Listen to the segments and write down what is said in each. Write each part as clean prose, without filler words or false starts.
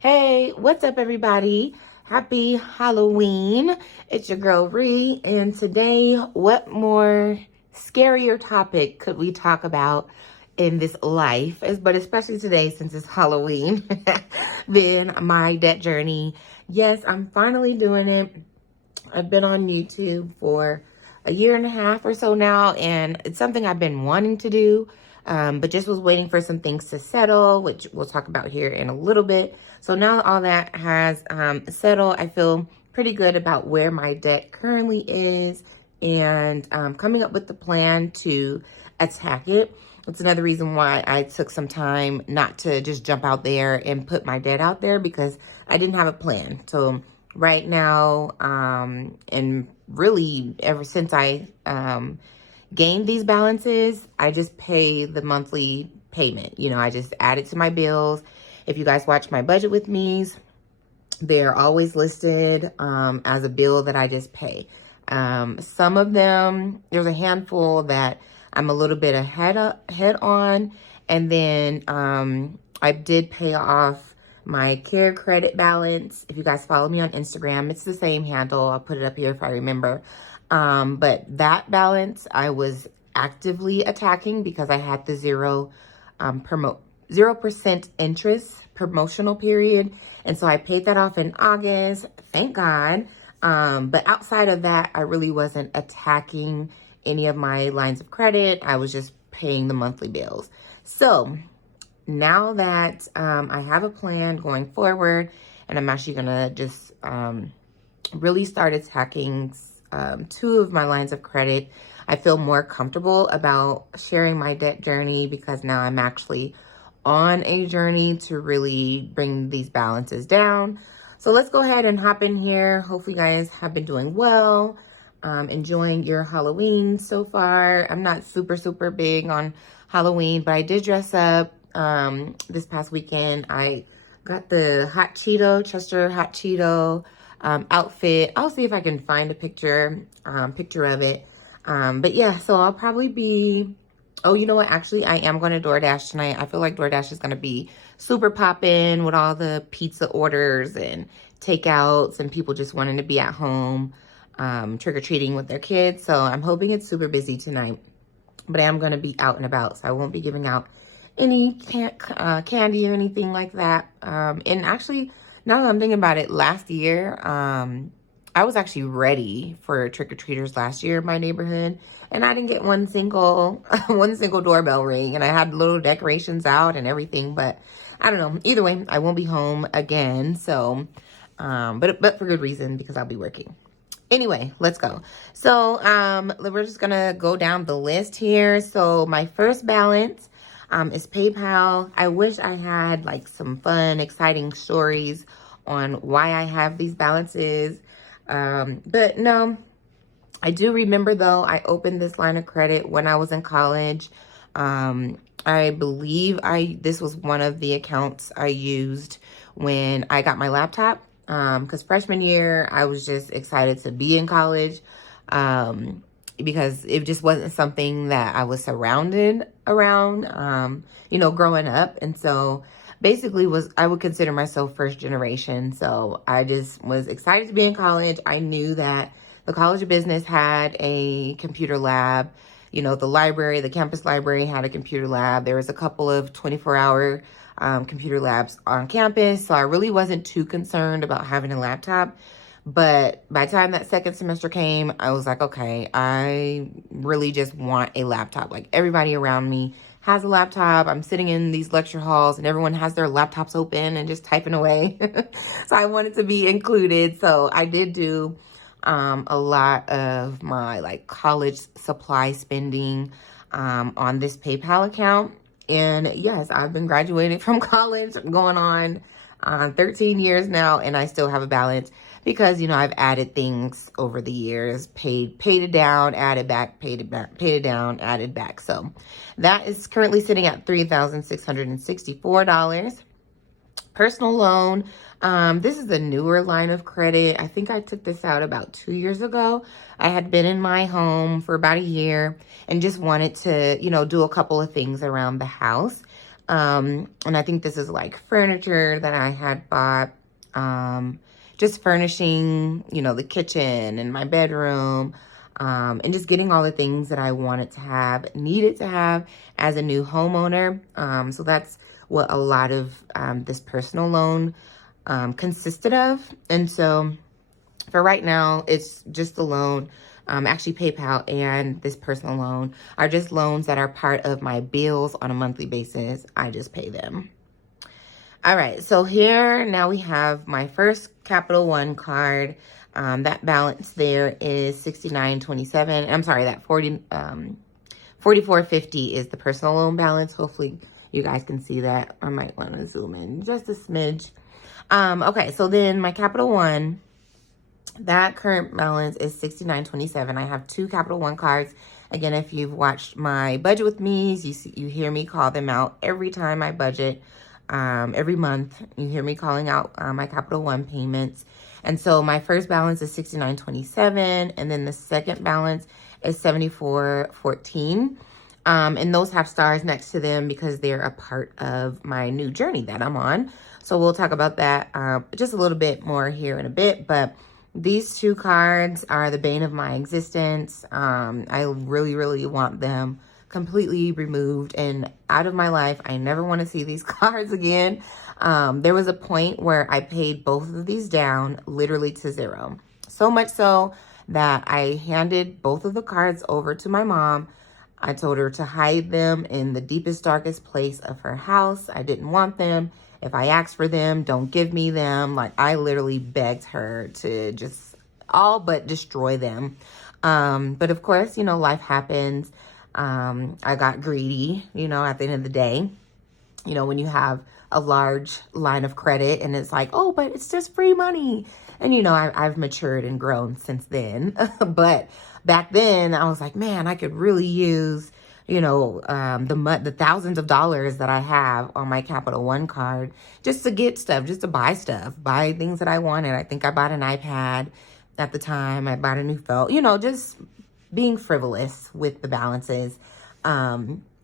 Hey, what's up, everybody? Happy Halloween. It's your girl Ree, and today, what more scarier topic could we talk about in this life, but especially today since it's Halloween, than my debt journey. Yes, I'm finally doing it. I've been on YouTube for a year and a half or so now, and it's something I've been wanting to do, but just was waiting for some things to settle, which we'll talk about here in a little bit. So now all that has settled, I feel pretty good about where my debt currently is and coming up with the plan to attack it. That's another reason why I took some time not to just jump out there and put my debt out there, because I didn't have a plan. So right now, and really ever since I gained these balances, I just pay the monthly payment. You know, I just add it to my bills. If you guys watch my budget with me's, they're always listed as a bill that I just pay. Some of them, there's a handful that I'm a little bit ahead on, and then I did pay off my care credit balance. If you guys follow me on Instagram, it's the same handle. I'll put it up here if I remember. But that balance I was actively attacking because I had the 0% interest promotional period. And so I paid that off in August, thank God. But outside of that, I really wasn't attacking any of my lines of credit. I was just paying the monthly bills. So now that I have a plan going forward, and I'm actually gonna just really start attacking two of my lines of credit, I feel more comfortable about sharing my debt journey, because now I'm actually on a journey to really bring these balances down. So let's go ahead and hop in here. Hopefully you guys have been doing well, enjoying your Halloween so far. I'm not super big on Halloween, but I did dress up this past weekend. I got the Chester hot Cheeto outfit. I'll see if I can find a picture of it. But yeah, so I'll probably be, oh, you know what? Actually, I am going to DoorDash tonight. I feel like DoorDash is going to be super poppin' with all the pizza orders and takeouts and people just wanting to be at home trick-or-treating with their kids. So I'm hoping it's super busy tonight. But I am going to be out and about, so I won't be giving out any candy or anything like that. And actually, now that I'm thinking about it, last year, I was actually ready for trick-or-treaters last year in my neighborhood, and I didn't get one single doorbell ring, and I had little decorations out and everything, but I don't know. Either way, I won't be home again, so, but for good reason, because I'll be working. Anyway, let's go. So, we're just gonna go down the list here. So my first balance is PayPal. I wish I had like some fun, exciting stories on why I have these balances. But no, I do remember though, I opened this line of credit when I was in college. I believe this was one of the accounts I used when I got my laptop. Because freshman year, I was just excited to be in college, because it just wasn't something that I was surrounded around, growing up. And so basically I would consider myself first generation. So I just was excited to be in college. I knew that the College of Business had a computer lab. You know, the campus library had a computer lab. There was a couple of 24-hour computer labs on campus. So I really wasn't too concerned about having a laptop. But by the time that second semester came, I was like, okay, I really just want a laptop. Like, everybody around me has a laptop. I'm sitting in these lecture halls and everyone has their laptops open and just typing away. So I wanted to be included. So I did do a lot of my like college supply spending on this PayPal account. And yes, I've been graduated from college going on 13 years now, and I still have a balance because, I've added things over the years, paid it down, added back, paid it down, added back. So that is currently sitting at $3,664. Personal loan. This is a newer line of credit. I think I took this out about 2 years ago. I had been in my home for about a year and just wanted to, do a couple of things around the house. And I think this is like furniture that I had bought, just furnishing, you know, the kitchen and my bedroom, and just getting all the things that I wanted to have, needed to have as a new homeowner. So that's what a lot of this personal loan consisted of. And so for right now, it's just the loan. Actually, PayPal and this personal loan are just loans that are part of my bills on a monthly basis. I just pay them. All right, so here now we have my first Capital One card. That balance there is $69.27. I'm sorry, that $44.50 is the personal loan balance. Hopefully you guys can see that. I might want to zoom in just a smidge. Okay, so then my Capital One, that current balance is $69.27. I have two Capital One cards. Again, if you've watched my budget with me, you hear me call them out every time I budget. Every month, you hear me calling out my Capital One payments. And so my first balance is $69.27, and then the second balance is $74.14. And those have stars next to them because they're a part of my new journey that I'm on. So we'll talk about that just a little bit more here in a bit. But these two cards are the bane of my existence. I really, really want them completely removed and out of my life. I never want to see these cards again. There was a point where I paid both of these down literally to zero. So much so that I handed both of the cards over to my mom. I told her to hide them in the deepest, darkest place of her house. I didn't want them. If I asked for them, don't give me them. Like, I literally begged her to just all but destroy them. But of course, you know, life happens. I got greedy, you know, at the end of the day. You know, when you have a large line of credit and it's like, oh, but it's just free money. And, you know, I've matured and grown since then. But back then I was like, man, I could really use, you know, the thousands of dollars that I have on my Capital One card just to get stuff, just to buy stuff, buy things that I wanted. I think I bought an iPad at the time. I bought a new phone, you know, just being frivolous with the balances.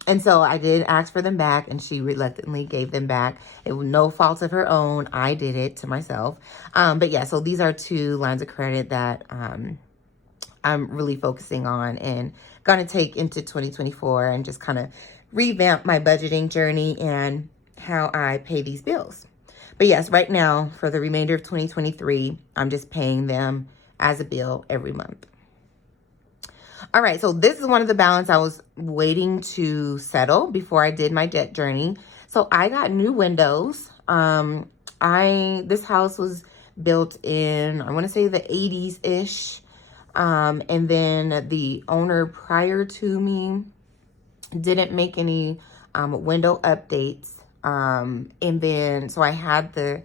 And so I did ask for them back, and she reluctantly gave them back. It was no fault of her own. I did it to myself. But yeah, so these are two lines of credit that I'm really focusing on and going to take into 2024 and just kind of revamp my budgeting journey and how I pay these bills. But yes, right now for the remainder of 2023, I'm just paying them as a bill every month. All right, so this is one of the balance I was waiting to settle before I did my debt journey. So I got new windows. This house was built in, I want to say the 80s-ish. And then the owner prior to me didn't make any window updates. And then so I had the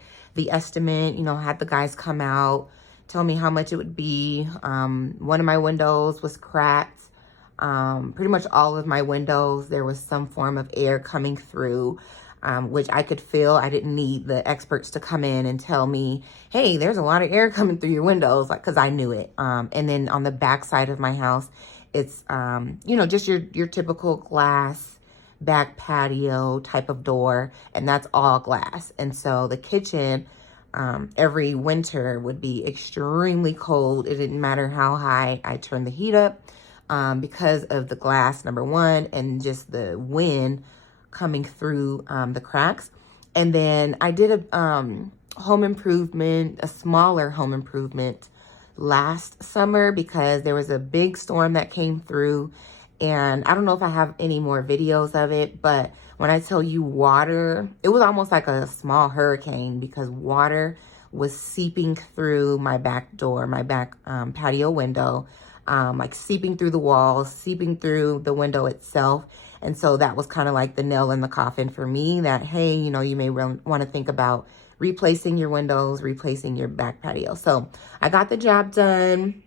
estimate, you know, had the guys come out, tell me how much it would be. One of my windows was cracked. Pretty much all of my windows, there was some form of air coming through, which I could feel. I didn't need the experts to come in and tell me, hey, there's a lot of air coming through your windows, like, because I knew it. And then on the back side of my house, it's, you know, just your typical glass back patio type of door, and that's all glass. And so the kitchen, every winter would be extremely cold. It didn't matter how high I turned the heat up, because of the glass, number one, and just the wind coming through the cracks. And then I did a home improvement, a smaller home improvement last summer because there was a big storm that came through. And I don't know if I have any more videos of it, but when I tell you water, it was almost like a small hurricane because water was seeping through my back door, my back patio window, like seeping through the walls, seeping through the window itself. And so that was kind of like the nail in the coffin for me that, hey, you know, you may want to think about replacing your windows, replacing your back patio. So I got the job done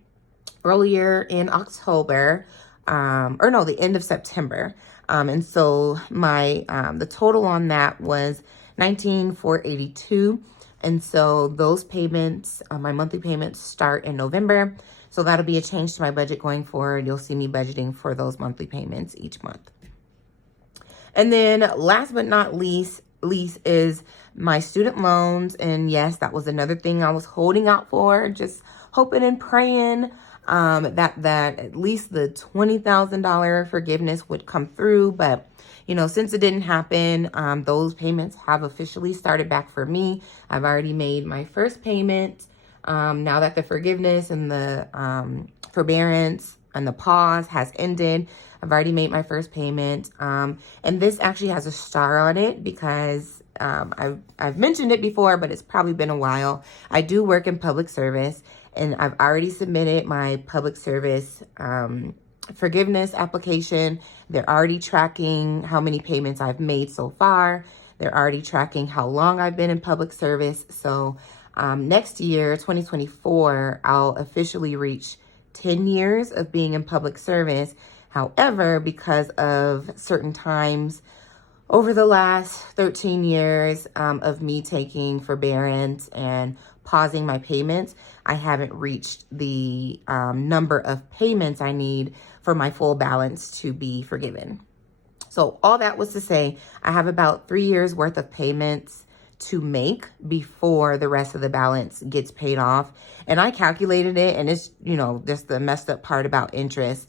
earlier in October. Or no, the end of September. And so my, the total on that was $19,482. And so those payments, my monthly payments start in November. So that'll be a change to my budget going forward. You'll see me budgeting for those monthly payments each month. And then last but not least is my student loans. And yes, that was another thing I was holding out for, just hoping and praying that at least the $20,000 forgiveness would come through. But, you know, since it didn't happen, those payments have officially started back for me. I've already made my first payment. Now that the forgiveness and the forbearance and the pause has ended, I've already made my first payment. And this actually has a star on it because I've mentioned it before, but it's probably been a while. I do work in public service, and I've already submitted my public service forgiveness application. They're already tracking how many payments I've made so far. They're already tracking how long I've been in public service. So next year, 2024, I'll officially reach 10 years of being in public service. However, because of certain times over the last 13 years of me taking forbearance and pausing my payments, I haven't reached the number of payments I need for my full balance to be forgiven. So all that was to say, I have about 3 years worth of payments to make before the rest of the balance gets paid off. And I calculated it, and it's, you know, just the messed up part about interest.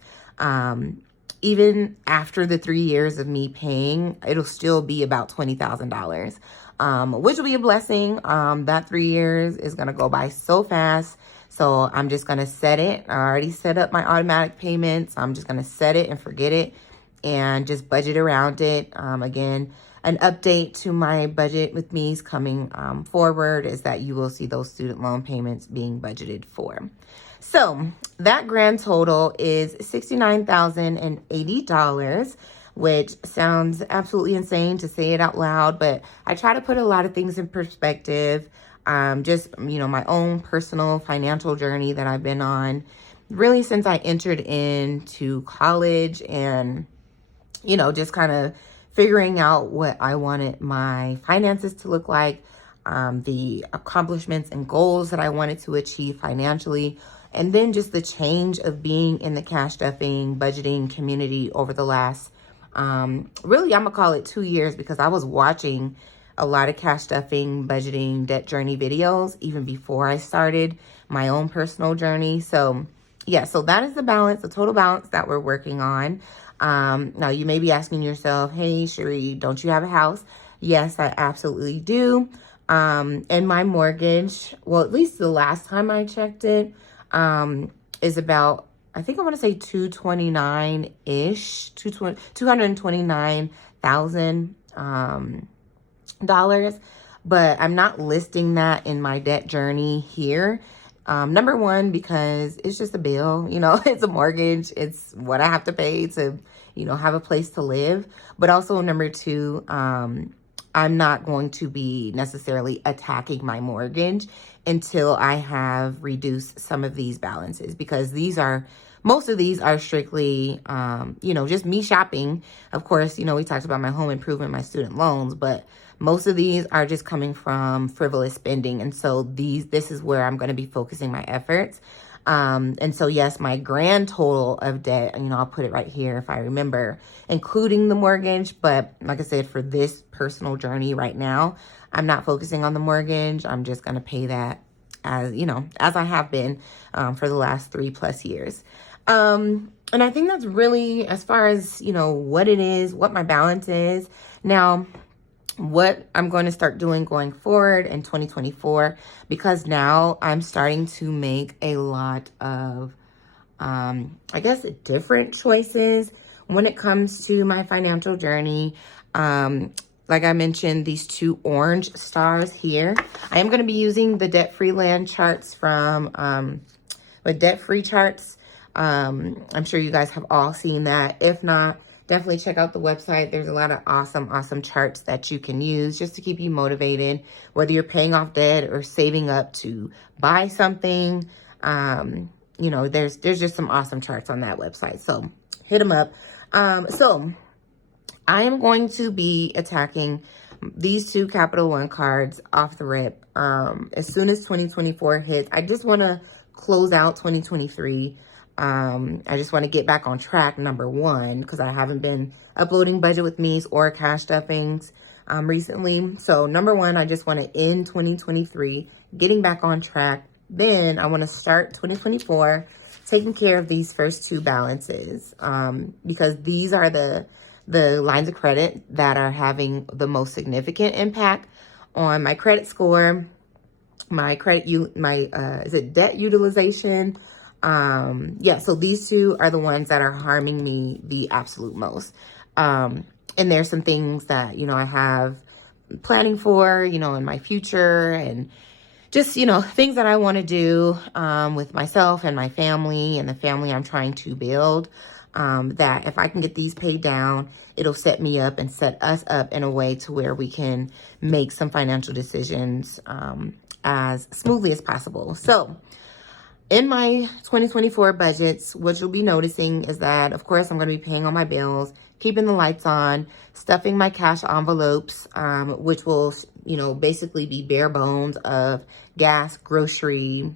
Even after the 3 years of me paying, it'll still be about $20,000, which will be a blessing. That 3 years is going to go by so fast. So I'm just going to set it. I already set up my automatic payments. I'm just going to set it and forget it and just budget around it. Again, an update to my budget with me's coming forward is that you will see those student loan payments being budgeted for. So that grand total is $69,080, which sounds absolutely insane to say it out loud, but I try to put a lot of things in perspective. Just, you know, my own personal financial journey that I've been on really since I entered into college, and, you know, just kind of figuring out what I wanted my finances to look like, the accomplishments and goals that I wanted to achieve financially, and then just the change of being in the cash stuffing, budgeting community over the last, really, I'm gonna call it 2 years, because I was watching a lot of cash stuffing, budgeting, debt journey videos even before I started my own personal journey. So yeah, so that is the balance, the total balance that we're working on. Now you may be asking yourself, hey, Cherie, don't you have a house? Yes, I absolutely do. And my mortgage, well, at least the last time I checked it, is about, I think I want to say 229-ish, $229,000, but I'm not listing that in my debt journey here. Number one, because it's just a bill, you know, it's a mortgage. It's what I have to pay to, you know, have a place to live. But also number two, I'm not going to be necessarily attacking my mortgage until I have reduced some of these balances, because most of these are strictly, you know, just me shopping. Of course, you know, we talked about my home improvement, my student loans, but most of these are just coming from frivolous spending. And so this is where I'm going to be focusing my efforts. And so, yes, my grand total of debt, you know, I'll put it right here if I remember, including the mortgage. But like I said, for this personal journey right now, I'm not focusing on the mortgage. I'm just going to pay that as, you know, as I have been for the last 3+ years. And I think that's really, as far as, you know, what it is, what my balance is. Now, what I'm going to start doing going forward in 2024, because now I'm starting to make a lot of, I guess, different choices when it comes to my financial journey. Like I mentioned, these 2 orange stars here, I am going to be using the Debt-Free Land charts from the Debt-Free Charts. I'm sure you guys have all seen that. If not, definitely check out the website. There's a lot of awesome charts that you can use just to keep you motivated, whether you're paying off debt or saving up to buy something. You know, there's just some awesome charts on that website. So hit them up. So I am going to be attacking these 2 Capital One cards off the rip. As soon as 2024 hits, I just want to close out 2023. I just want to get back on track, number one, because I haven't been uploading Budget with Me's or cash stuffings recently. So number one, I just want to end 2023 getting back on track. Then I want to start 2024 taking care of these first two balances, because these are the lines of credit that are having the most significant impact on my credit score, my debt utilization. Yeah, so these two are the ones that are harming me the absolute most. And there's some things that, I have planning for, in my future, and just, things that I want to do with myself and my family and the family I'm trying to build, that if I can get these paid down, it'll set me up and set us up in a way to where we can make some financial decisions as smoothly as possible. So in my 2024 budgets, what you'll be noticing is that, of course, I'm going to be paying all my bills, keeping the lights on, stuffing my cash envelopes, which will, basically be bare bones of gas, grocery,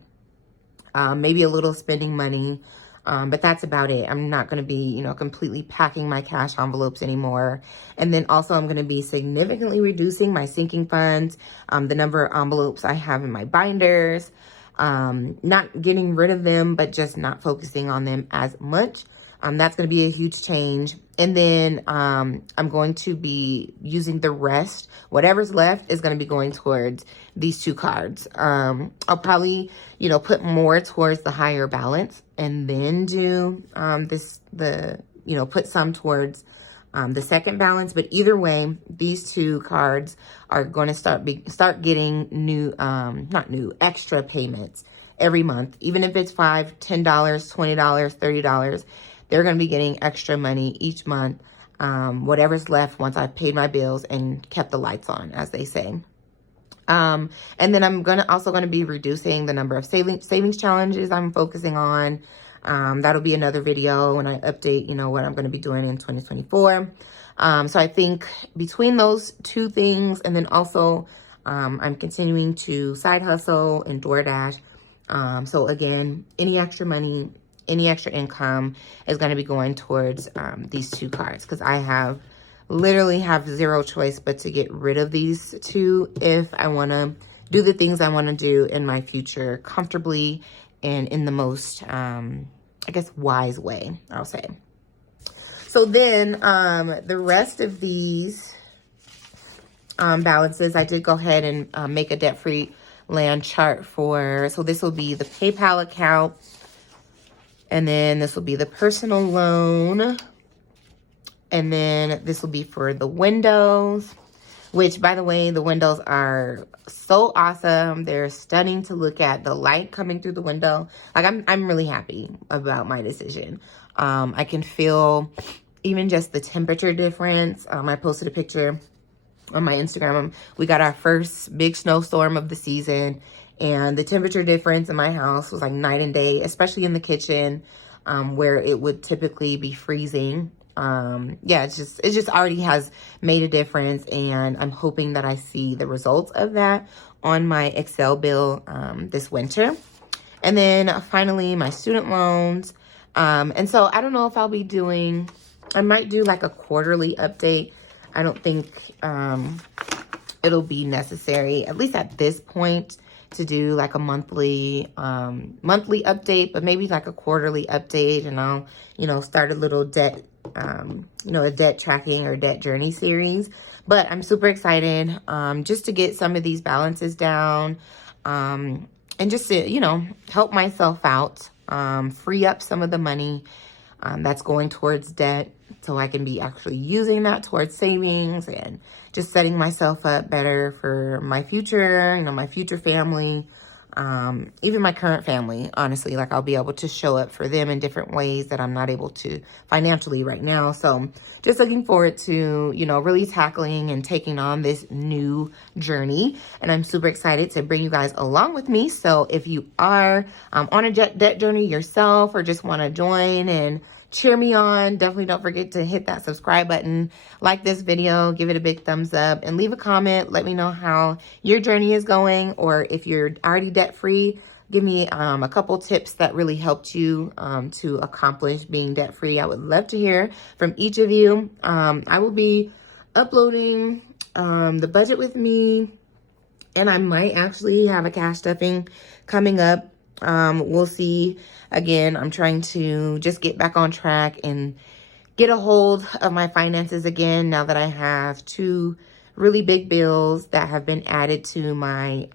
maybe a little spending money. But that's about it. I'm not going to be, completely packing my cash envelopes anymore. And then also I'm going to be significantly reducing my sinking funds, the number of envelopes I have in my binders, not getting rid of them, but just not focusing on them as much. That's going to be a huge change. And then I'm going to be using the rest. Whatever's left is going to be going towards these two cards. I'll probably, put more towards the higher balance and then do put some towards the second balance. But either way, these two cards are going to start getting extra payments every month. Even if it's $5, $10, $20, $30, they're going to be getting extra money each month, whatever's left once I've paid my bills and kept the lights on, as they say. And then I'm also going to be reducing the number of savings challenges I'm focusing on. That'll be another video when I update, what I'm going to be doing in 2024. So I think between those two things, and then also I'm continuing to side hustle and DoorDash. So again, any extra money, any extra income is going to be going towards these two cards, because I literally have zero choice but to get rid of these two if I want to do the things I want to do in my future comfortably and in the most, wise way, I'll say. So then the rest of these balances, I did go ahead and make a debt-free land chart for. So this will be the PayPal account. And then this will be the personal loan. And then this will be for the windows, which, by the way, the windows are so awesome. They're stunning to look at. The light coming through the window. Like, I'm really happy about my decision. I can feel even just the temperature difference. I posted a picture on my Instagram. We got our first big snowstorm of the season, and the temperature difference in my house was like night and day, especially in the kitchen, where it would typically be freezing. It just already has made a difference, and I'm hoping that I see the results of that on my Excel bill this winter. And then finally, my student loans. And so I don't know if I'll be I might do like a quarterly update. I don't think it'll be necessary, at least at this point, to do like a monthly update, but maybe like a quarterly update, and I'll, start a little debt, a debt tracking or debt journey series. But I'm super excited just to get some of these balances down, and just to, help myself out, free up some of the money that's going towards debt, so I can be actually using that towards savings and just setting myself up better for my future, my future family, even my current family, honestly. Like, I'll be able to show up for them in different ways that I'm not able to financially right now. So just looking forward to, really tackling and taking on this new journey. And I'm super excited to bring you guys along with me. So if you are on a debt journey yourself, or just want to join and cheer me on, definitely don't forget to hit that subscribe button, like this video, give it a big thumbs up, and leave a comment. Let me know how your journey is going, or if you're already debt free, give me a couple tips that really helped you to accomplish being debt free. I would love to hear from each of you. I will be uploading the budget with me, and I might actually have a cash stuffing coming up. We'll see. Again, I'm trying to just get back on track and get a hold of my finances again now that I have 2 really big bills that have been added to my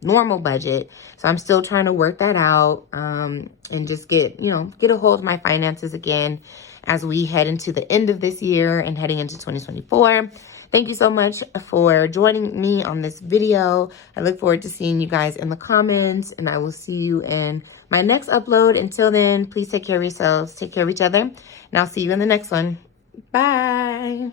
normal budget. So I'm still trying to work that out and just get a hold of my finances again as we head into the end of this year and heading into 2024. Thank you so much for joining me on this video. I look forward to seeing you guys in the comments, and I will see you in my next upload. Until then, please take care of yourselves, take care of each other, and I'll see you in the next one. Bye.